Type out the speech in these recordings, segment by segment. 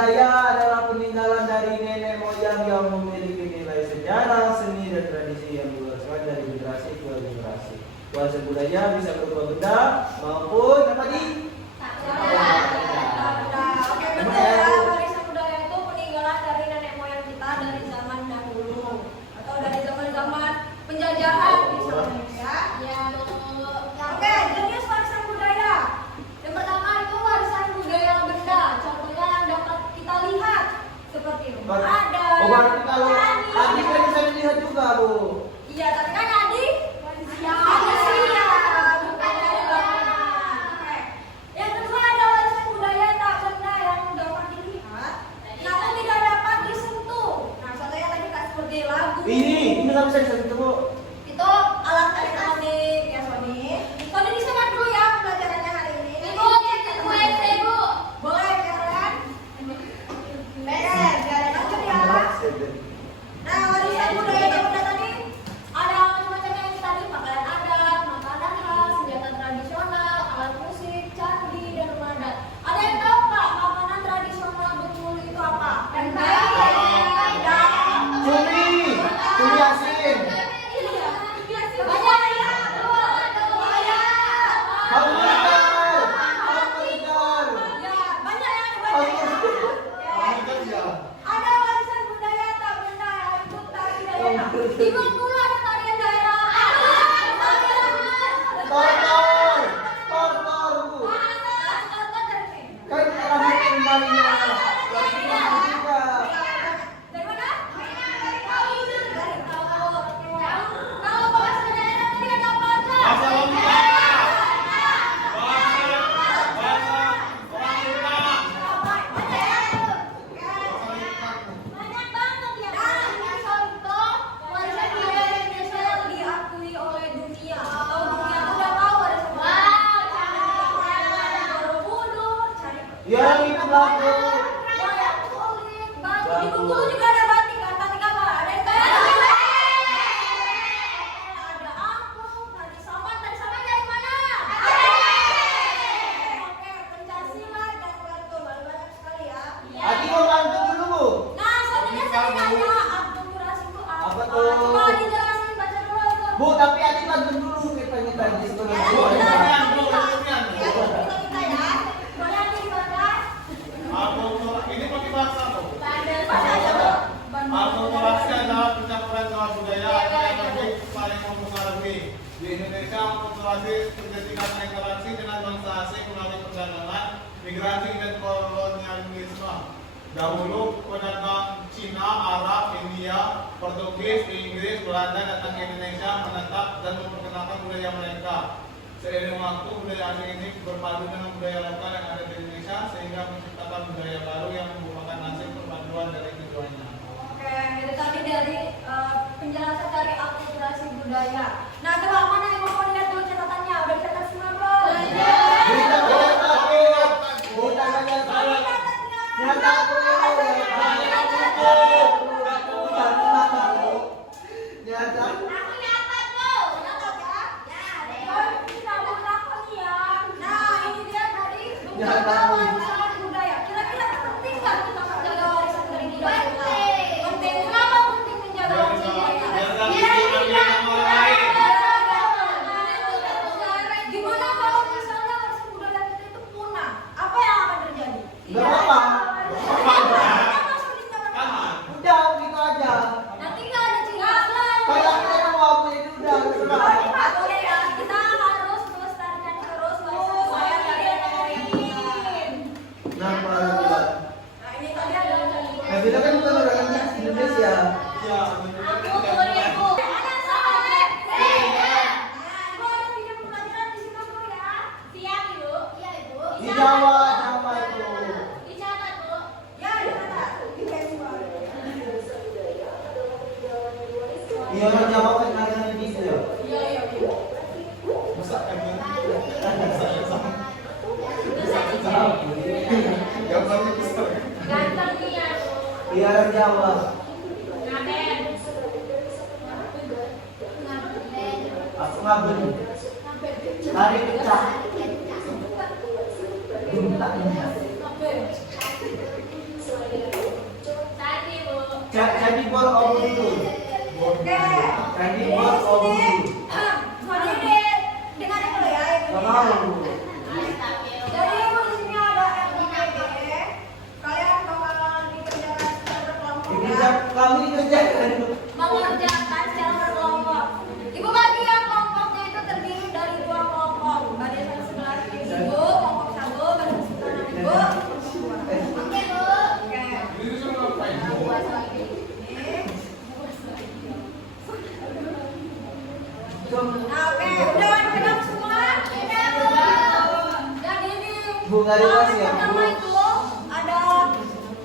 budaya adalah peninggalan dari nenek moyang yang memiliki nilai sejarah, seni, dan tradisi yang diwariskan dari generasi ke generasi. Warisan budaya bisa berupa benda maupun apa nih? Oke, betul ya. Warisan budaya itu peninggalan dari nenek moyang kita dari zaman dahulu atau dari zaman-zaman penjajahan misalnya ya. Ya, betul. Oke, jenis warisan budaya. Yang pertama itu warisan budaya benda. Contohnya yang dapat kita lihat seperti rumah adat. Oh, berarti kalau adik kan bisa dilihat juga, Bu. Iya, tapi kan adik manusia, bukan dari bangunan. Oke. Yang kedua ada warisan budaya tak benda yang dapat dilihat, namun tidak dapat disentuh. Nah, contohnya tadi kan seperti lagu. Ini nggak bisa disentuh, Bu. Itu alat elektronik ya, Sony. Sony disekat dulu ya pelajarannya hari ini. Ibu, Ibu. Boleh, Karen? Biar lanjut ya. Nah, warisan budaya tak benda tadi ada macam-macam yang tadi, pakaian adat, makanan khas, senjata tradisional, alat musik, candi, dan rumah adat. Ada yang tahu nggak makanan tradisional Bengkulu itu apa? Rendang. Cumi asin. Banyak ya. Hamburger. Ya, banyak ya, banyak ya. Ada warisan budaya tak benda yang ikut tari daerah. Di Bengkulu ada tarian daerah. Tortor, Bu. Kan kami kembalinya. Dari mana? Dari Tahun. Kalau bahasa daerah tadi ada apa aja? Banyak banget ya. Nah, contoh warisan budaya Indonesia yang diakui oleh dunia atau dunia udah tahu warisan budaya. Borobudur, cari Ya, itu lagu. wayang kulit, batik. Di Bengkulu juga ada batik kan? Batik apa? Ada yang tahu? Ada angklung, tari saman dari mana? Oke, pencaksilat dan pantun banyak sekali ya. Adi mau bantu dulu, Bu. Nah, sebenarnya saya nanya akulturasi itu apa? Apa tuh? Coba dijelasin, baca dulu itu. Bu, tapi Adi bantu dulu kita tadi sebelum. Ya, kita ya. Boleh Adi baca? Ini pakai bahasa apa? Baca aja, Bu. Akulturasi adalah pencampuran dua budaya yang lebih saling mempengaruhi. Di Indonesia, akulturasi terjadikan interaksi dengan bangsa asing melalui perdagangan, migrasi, dan kolonialisme. Dahulu, pedagang Cina, Arab, India, Portugis, Inggris, Belanda datang ke Indonesia menetap dan memperkenalkan budaya mereka. Seiring waktu, budaya asing ini berpadu dengan budaya lokal yang ada di Indonesia sehingga menciptakan budaya baru yang merupakan hasil perpaduan dari keduanya. Oke, itu tadi dari penjelasan dari akulturasi budaya. Nah, coba mana yang mau lihat dulu catatannya? Udah dicatat semua, Bro? Nyata, Bu. Nyata. Aku nyatat, Bu. Nyatat ya? Ya, kita mau takut ya. Nah, ini dia tadi menjaga warisan budaya. Kira-kira penting nggak kita menjaga warisan dari budaya? Penting. Kenapa penting menjaga warisan budaya? Gimana kalau misalnya warisan budaya kita itu punah? Apa yang akan terjadi? Nggak apa-apa. Kan masukin jangan. Udah, gitu aja. Nanti nggak ada cinggalan. Kalau kita mau apa itu udah. Oke ya, kita harus melestarikan terus warisan budaya dari nenek moyang. Nama. Nah, ini tadi ada Nah, kita kan bukan orang Indonesia. Ya, Aku 2000. Ada sama deh. Ibu ada video pembelajaran di situ Bu ya. Siap Ibu. Iya Ibu. Di Jawa itu. Dicatat Bu. Ya, dicatat. Iya, orang Jawa kan ada di situ ya. Iya, iya, iya. masa kami gambarnya besar. Ganteng nih ya. Iya, orang Jawa. Ngaben. Aku ngaben. Hari pecah. Buntaknya. Candibor Om Dudul. Oke. Candibor Om Dudul. Jadi deh, dengar dulu ya. Tahu. Jadi di sini ada RUPD. Kalian bakalan dikerjakan secara berkelompok ya. Kami kerjakan. Mengerjakan secara berkelompok. Ibu bagi ya kelompoknya itu terdiri dari 2 kelompok. Barisan sebelah kiri ibu, kelompok 1, barisan sebelah kanan ibu, kelompok 2. Oke bu. Oke. Ini semua apa ini? Nah, oke, udah pegang semua? Udah bu. Dan ini Bu, nggak dikasih ya, Bu? pertama itu ada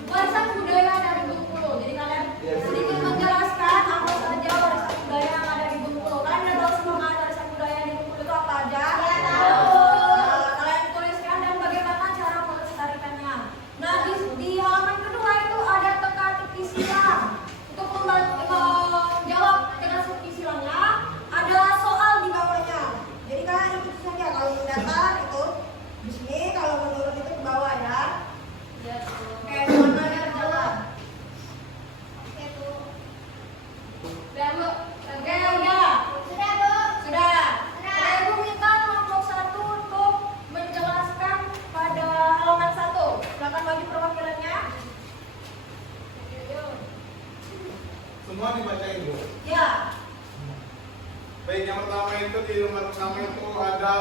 warisan budaya dari Bengkulu. Jadi kalian sedikit menjelaskan apa saja warisan budaya yang ada di Bengkulu. Kalian udah tahu semua warisan budaya di Bengkulu itu apa aja? Ya tahu. Nah, kalian tuliskan dan bagaimana cara melestarikannya. Nah, di halaman kedua itu ada teka-teki silang. Untuk menjawab teka-teki silangnya, ada soal di bawahnya. Jadi kalian ikuti saja kalau mendatar itu di sini, kalau menurun itu ke bawah ya. Oke, mana yang jawab? Oke bu. Udah bu. Oke udah. Sudah bu. Sudah. Oke, ibu minta kelompok 1 untuk menjelaskan pada halaman 1. Silakan bagi perwakilannya. Semua dibacain Bu. Ya. Baik, yang pertama itu di lembar pertama itu ada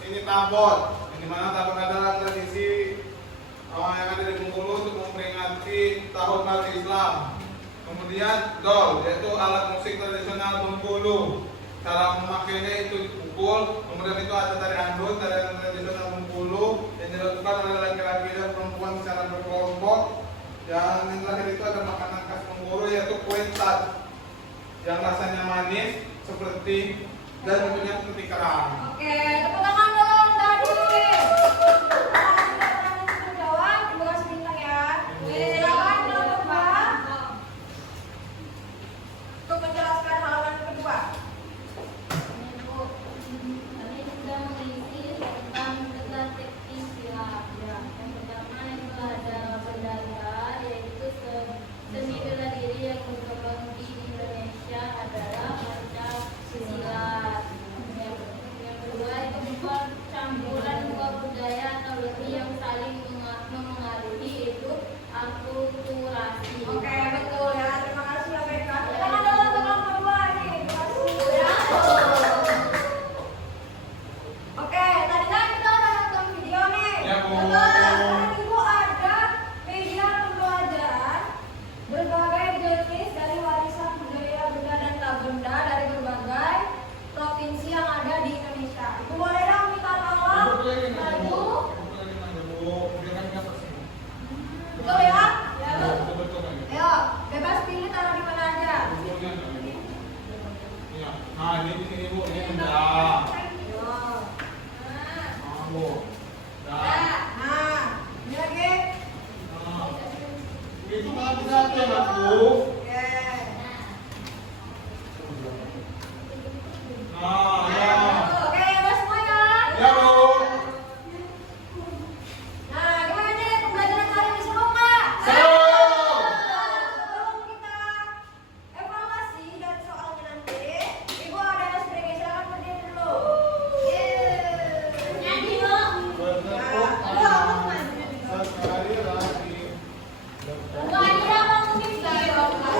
ini tabot. Di mana tabot adalah tradisi yang ada di Bengkulu untuk memperingati Tahun Baru Islam. Kemudian dol, yaitu alat musik tradisional Bengkulu. Cara memakainya itu dipukul. Kemudian itu ada tari andut, tari tradisional Bengkulu yang dilakukan oleh laki-laki dan perempuan secara berkelompok. Yang terakhir itu ada makanan khas Bengkulu yaitu kue tat yang rasanya manis seperti dan bentuknya seperti kerang. Oke, tepuk tangan dulu tadi. Jawab, ibu kasih bintang ya. Silakan nomor 2 untuk menjelaskan halaman kedua. Kami sudah mengisi tentang teka-teki silang. Yang pertama itu ada bendera, yaitu seni bela diri yang berkembang di Indonesia adalah Pancasila. Yang kedua itu campuran 2 budaya atau lebih yang saling memengaruhi, yaitu akulturasi. Oke, betul ya. Terima kasih ya Mereka. Tangan dulu untuk nomor 2 ini. Terima kasih. Ya. Oke, tadi kan kita udah nonton video nih. Ya, Bu. Sekarang ibu ada media pembelajaran berbagai jenis dari warisan budaya benda dan tak benda dari berbagai provinsi yang ada di Indonesia. Ibu boleh dong minta tolong bantu. Betul ya? Ya. Ayo, bebas pilih taruh di mana aja. Nah, ini di sini Bu, ini benda. Ayo. Nah, Bu. Nah, Nah, ini lagi. itu kan bisa ya, Bu. Oke. Nah, ya. Oke, udah semua ya? Ya, Bu. Nah, gimana nih pembelajaran kali ini seru nggak? Seru. Sebelum kita evaluasi dan soalnya nanti, ibu ada SPG, silakan berdiri dulu. Nyanyi dong. Bertepuk tangan sekali lagi. Nggak ada musik sih.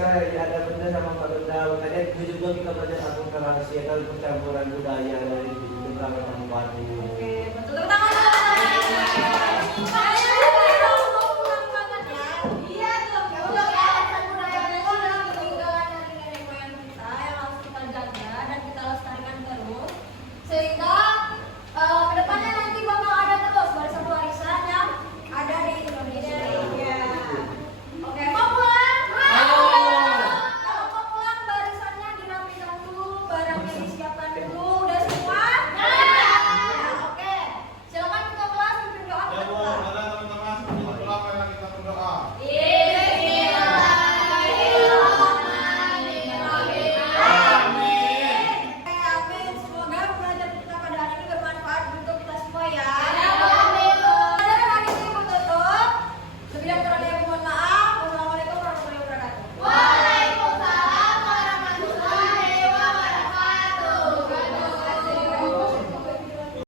sekarang ya, ada benda sama Pak Benda. Tadi itu juga kita belajar akulturasi atau percampuran budaya dari beberapa tempat. Oke, betul tangan.